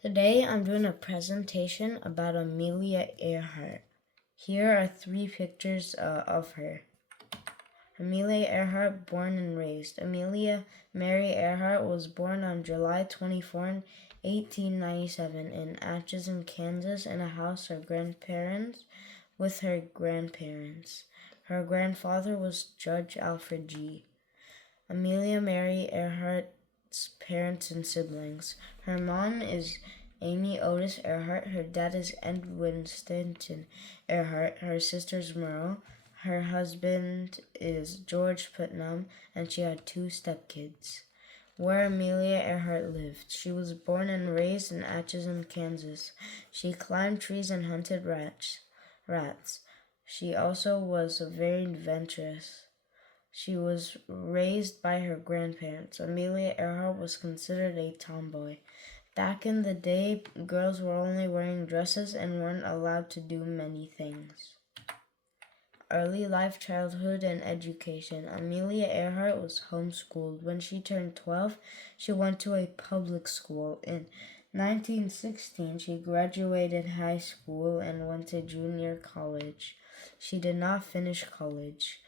Today I'm doing a presentation about Amelia Earhart. Here are three pictures of her. Amelia Earhart, born and raised. Amelia Mary Earhart was born on July 24, 1897 in Atchison, Kansas, in a house her grandparents with her grandparents. Her grandfather was Judge Alfred G. Amelia Mary Earhart's parents and siblings. Her mom is Amy Otis Earhart. Her dad is Edwin Stanton Earhart. Her sister's Merle. Her husband is George Putnam, and she had two stepkids. Where Amelia Earhart lived. She was born and raised in Atchison, Kansas. She climbed trees and hunted rats. She also was very adventurous. She was raised by her grandparents. Amelia Earhart was considered a tomboy. Back in the day, girls were only wearing dresses and weren't allowed to do many things. Early life, childhood, and education. Amelia Earhart was homeschooled. When she turned 12, she went to a public school. In 1916, she graduated high school and went to junior college. She did not finish college.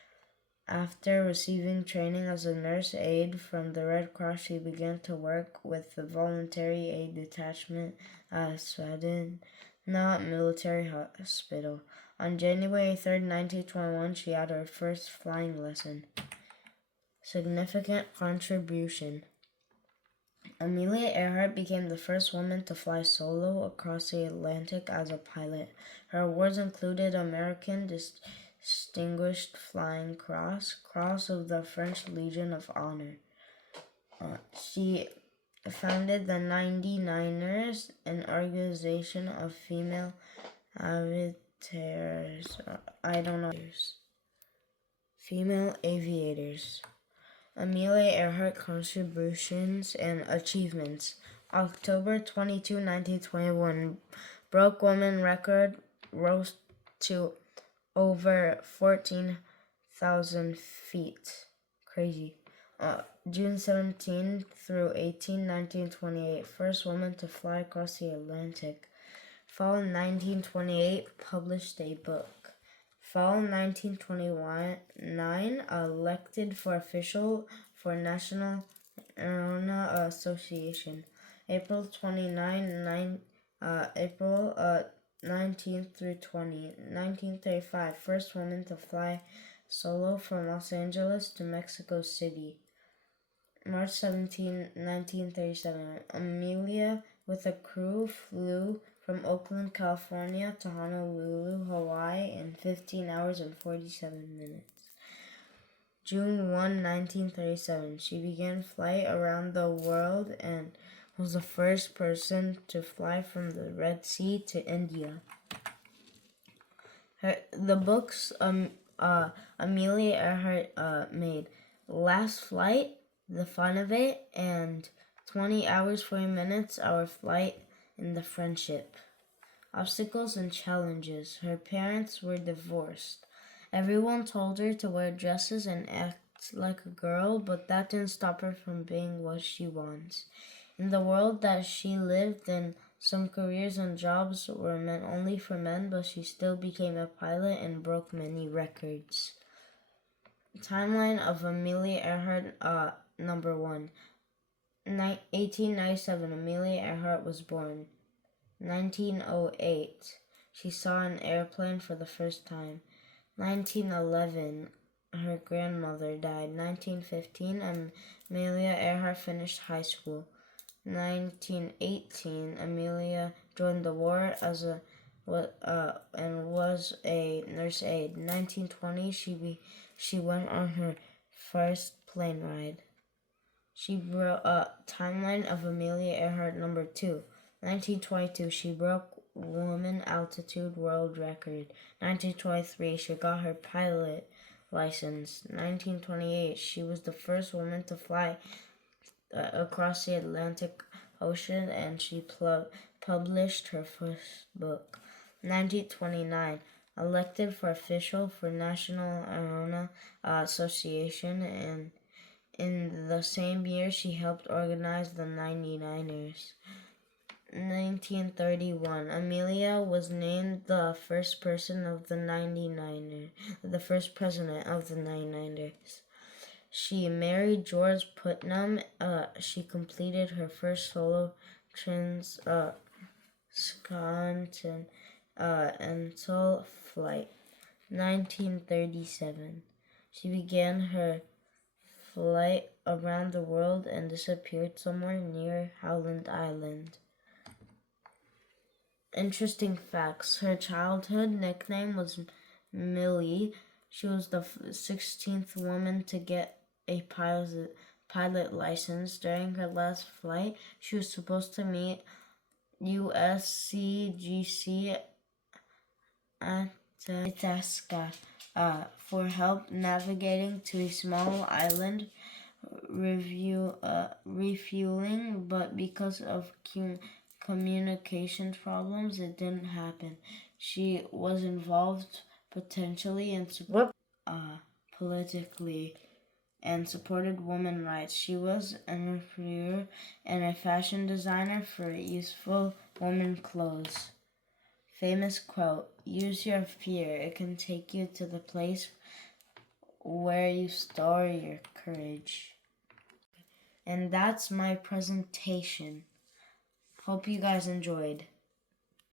After receiving training as a nurse aide from the Red Cross, she began to work with the Voluntary Aid Detachment at Swadina Military Hospital. On January 3, 1921, she had her first flying lesson. Significant contribution. Amelia Earhart became the first woman to fly solo across the Atlantic as a pilot. Her awards included American Distinguished Flying Cross, Cross of the French Legion of Honor. She founded the 99ers, an organization of female female aviators. Amelia Earhart contributions and achievements. October 22, 1921, broke woman record, rose to over 14,000 feet. Crazy. June 17 through 18, 1928, first woman to fly across the Atlantic. Fall 1928, published a book. Fall 1929, elected for official for National Aeronautic Association. April 19 through 20. 1935, first woman to fly solo from Los Angeles to Mexico City. March 17, 1937, Amelia with a crew flew from Oakland, California to Honolulu, Hawaii in 15 hours and 47 minutes. June 1, 1937, she began flight around the world and was the first person to fly from the Red Sea to India. The books Amelia Earhart made: Last Flight, The Fun of It, and 20 Hours, 40 Minutes, Our Flight in the Friendship. Obstacles and challenges. Her parents were divorced. Everyone told her to wear dresses and act like a girl, but that didn't stop her from being what she wants. In the world that she lived in, some careers and jobs were meant only for men, but she still became a pilot and broke many records. Timeline of Amelia Earhart, number 1. 1897, Amelia Earhart was born. 1908, she saw an airplane for the first time. 1911, her grandmother died. 1915, Amelia Earhart finished high school. 1918, Amelia joined the war and was a nurse aide. 1920, she went on her first plane ride. She broke timeline of Amelia Earhart, number 2. 1922, she broke woman altitude world record. 1923, she got her pilot license. 1928, she was the first woman to fly across the Atlantic Ocean, and she published her first book. 1929, elected for official for National Aeronautic Association, and in the same year she helped organize the 99ers. 1931, Amelia was named the first person of the 99ers, the first president of the 99ers. She married George Putnam. She completed her first solo transcontinental flight. 1937, she began her flight around the world and disappeared somewhere near Howland Island. Interesting facts. Her childhood nickname was Millie. She was the 16th woman to get a pilot license. During her last flight, she was supposed to meet USCGC at Itasca for help navigating to a small island refueling, but because of communication problems, it didn't happen. She was involved potentially in politically and supported women's rights. She was an entrepreneur and a fashion designer for useful women clothes. Famous quote, "Use your fear. It can take you to the place where you store your courage." And that's my presentation. Hope you guys enjoyed.